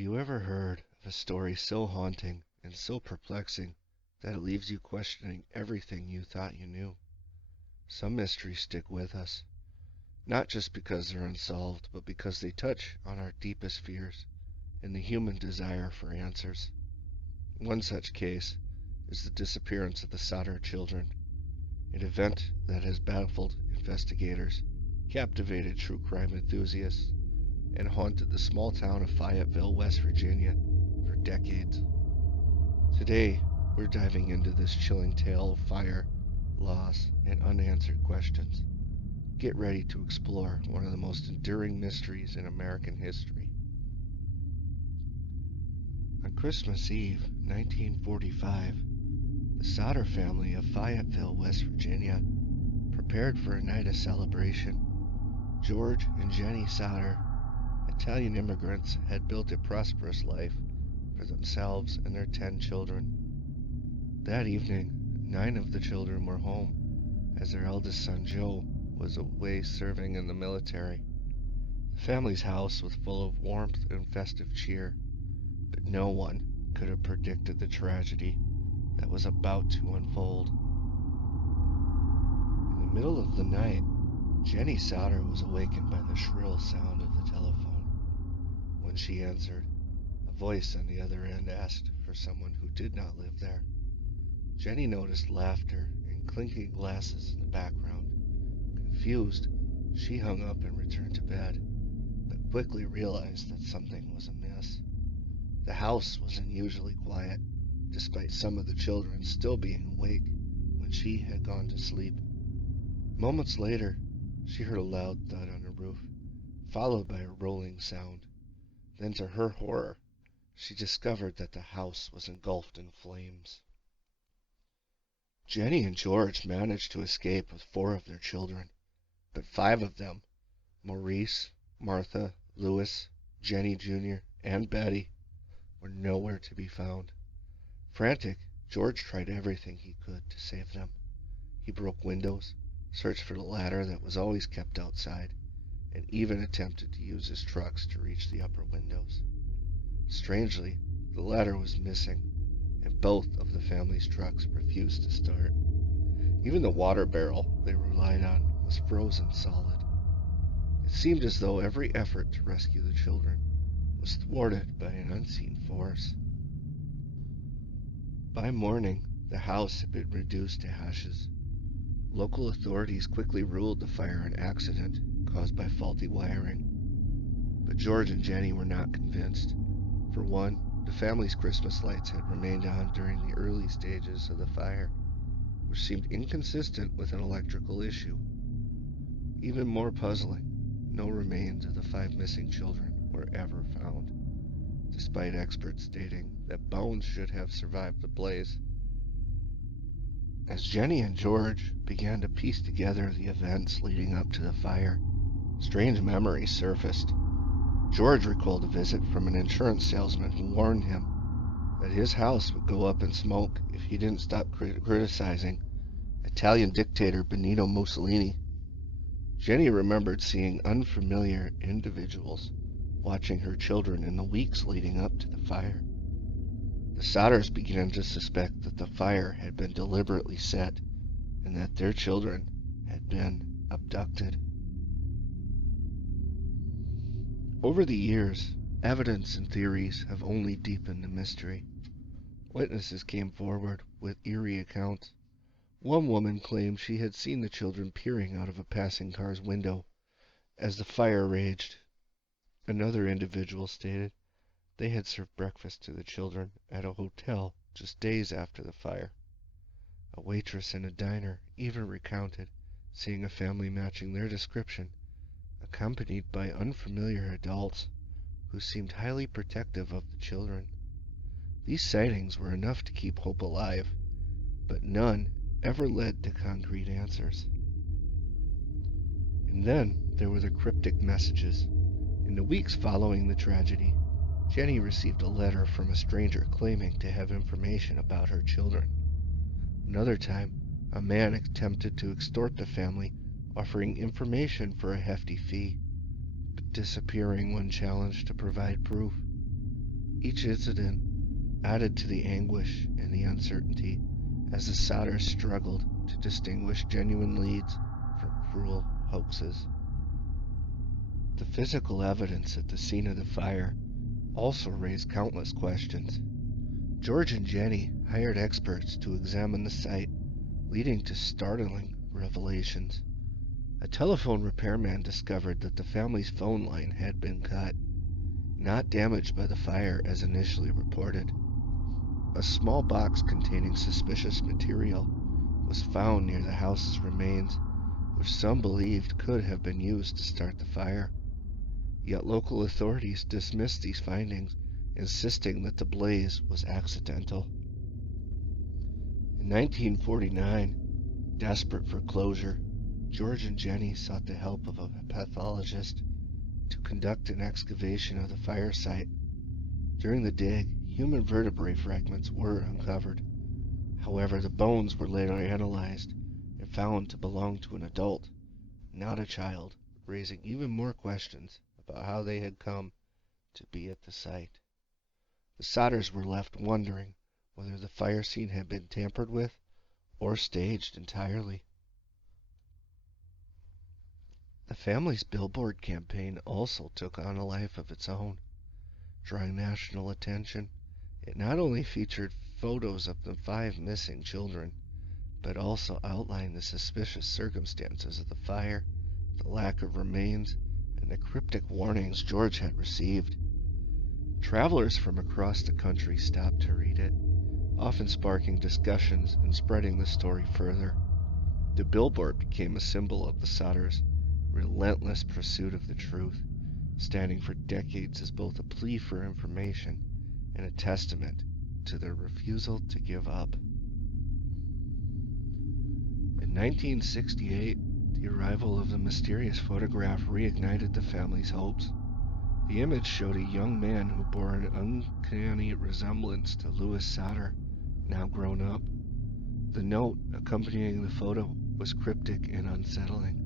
you ever heard of a story so haunting and so perplexing that it leaves you questioning everything you thought you knew? Some mysteries stick with us, not just because they're unsolved, but because they touch on our deepest fears and the human desire for answers. One such case is the disappearance of the Sodder children, an event that has baffled investigators, captivated true crime enthusiasts, and haunted the small town of Fayetteville, West Virginia, for decades. Today, we're diving into this chilling tale of fire, loss, and unanswered questions. Get ready to explore one of the most enduring mysteries in American history. On Christmas Eve, 1945, the Sodder family of Fayetteville, West Virginia, prepared for a night of celebration. George and Jenny Sodder, Italian immigrants, had built a prosperous life for themselves and their 10 children. That evening, 9 of the children were home, as their eldest son Joe was away serving in the military. The family's house was full of warmth and festive cheer, but no one could have predicted the tragedy that was about to unfold. In the middle of the night, Jenny Sodder was awakened by the shrill sound of the telephone. When she answered, a voice on the other end asked for someone who did not live there. Jenny noticed laughter and clinking glasses in the background. Confused, she hung up and returned to bed, but quickly realized that something was amiss. The house was unusually quiet, despite some of the children still being awake when she had gone to sleep. Moments later, she heard a loud thud on the roof, followed by a rolling sound. Then, to her horror, she discovered that the house was engulfed in flames. Jenny and George managed to escape with 4 of their children, but 5 of them, Maurice, Martha, Louis, Jenny Jr., and Betty, were nowhere to be found. Frantic, George tried everything he could to save them. He broke windows, searched for the ladder that was always kept outside, and even attempted to use his trucks to reach the upper windows. Strangely, the ladder was missing, and both of the family's trucks refused to start. Even the water barrel they relied on was frozen solid. It seemed as though every effort to rescue the children was thwarted by an unseen force. By morning, the house had been reduced to ashes. Local authorities quickly ruled the fire an accident caused by faulty wiring. But George and Jenny were not convinced. For one, the family's Christmas lights had remained on during the early stages of the fire, which seemed inconsistent with an electrical issue. Even more puzzling, no remains of the 5 missing children were ever found, despite experts stating that bones should have survived the blaze. As Jenny and George began to piece together the events leading up to the fire, strange memories surfaced. George recalled a visit from an insurance salesman who warned him that his house would go up in smoke if he didn't stop criticizing Italian dictator Benito Mussolini. Jenny remembered seeing unfamiliar individuals watching her children in the weeks leading up to the fire. The Sodders began to suspect that the fire had been deliberately set and that their children had been abducted. Over the years, evidence and theories have only deepened the mystery. Witnesses came forward with eerie accounts. One woman claimed she had seen the children peering out of a passing car's window as the fire raged. Another individual stated they had served breakfast to the children at a hotel just days after the fire. A waitress in a diner even recounted seeing a family matching their description, accompanied by unfamiliar adults who seemed highly protective of the children. These sightings were enough to keep hope alive, but none ever led to concrete answers. And then there were the cryptic messages. In the weeks following the tragedy, Jenny received a letter from a stranger claiming to have information about her children. Another time, a man attempted to extort the family, offering information for a hefty fee, but disappearing when challenged to provide proof. Each incident added to the anguish and the uncertainty as the Sodders struggled to distinguish genuine leads from cruel hoaxes. The physical evidence at the scene of the fire also raised countless questions. George and Jenny hired experts to examine the site, leading to startling revelations. A telephone repairman discovered that the family's phone line had been cut, not damaged by the fire as initially reported. A small box containing suspicious material was found near the house's remains, which some believed could have been used to start the fire. Yet local authorities dismissed these findings, insisting that the blaze was accidental. In 1949, desperate for closure, George and Jenny sought the help of a pathologist to conduct an excavation of the fire site. During the dig, human vertebrae fragments were uncovered. However, the bones were later analyzed and found to belong to an adult, not a child, raising even more questions about how they had come to be at the site. The Sodders were left wondering whether the fire scene had been tampered with or staged entirely. The family's billboard campaign also took on a life of its own, drawing national attention. It not only featured photos of the 5 missing children, but also outlined the suspicious circumstances of the fire, the lack of remains, and the cryptic warnings George had received. Travelers from across the country stopped to read it, often sparking discussions and spreading the story further. The billboard became a symbol of the Sodders' relentless pursuit of the truth, standing for decades as both a plea for information and a testament to their refusal to give up. In 1968, the arrival of the mysterious photograph reignited the family's hopes. The image showed a young man who bore an uncanny resemblance to Louis Sodder, now grown up. The note accompanying the photo was cryptic and unsettling.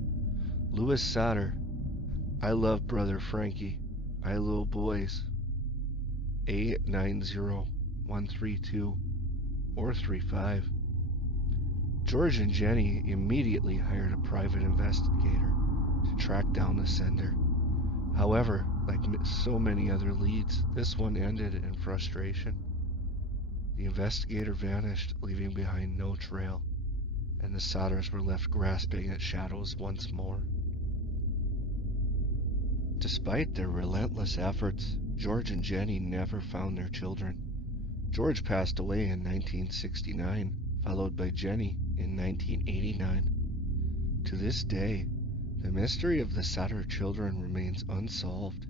Louis Sodder, I love brother Frankie. I little boys. A90132 or 35. George and Jenny immediately hired a private investigator to track down the sender. However, like so many other leads, this one ended in frustration. The investigator vanished, leaving behind no trail, and the Sodders were left grasping at shadows once more. Despite their relentless efforts, George and Jenny never found their children. George passed away in 1969, followed by Jenny in 1989. To this day, the mystery of the Sodder children remains unsolved.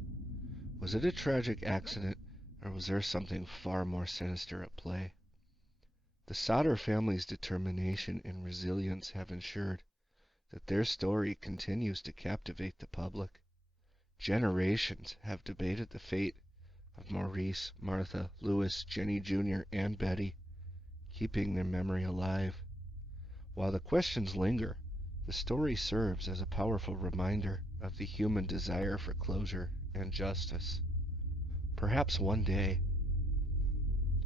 Was it a tragic accident, or was there something far more sinister at play? The Sodder family's determination and resilience have ensured that their story continues to captivate the public. Generations have debated the fate of Maurice, Martha, Louis, Jenny Jr., and Betty, keeping their memory alive. While the questions linger, the story serves as a powerful reminder of the human desire for closure and justice. Perhaps one day,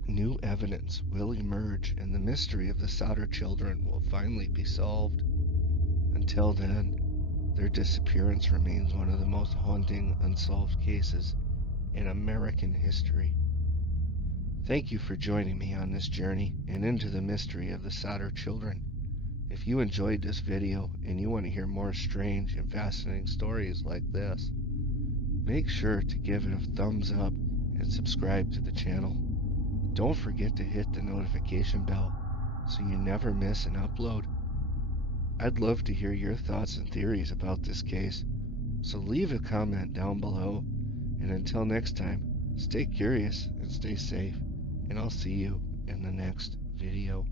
new evidence will emerge and the mystery of the Sodder children will finally be solved. Until then, their disappearance remains one of the most haunting unsolved cases in American history. Thank you for joining me on this journey and into the mystery of the Sodder children. If you enjoyed this video and you want to hear more strange and fascinating stories like this, make sure to give it a thumbs up and subscribe to the channel. Don't forget to hit the notification bell so you never miss an upload. I'd love to hear your thoughts and theories about this case, so leave a comment down below. And until next time, stay curious and stay safe, and I'll see you in the next video.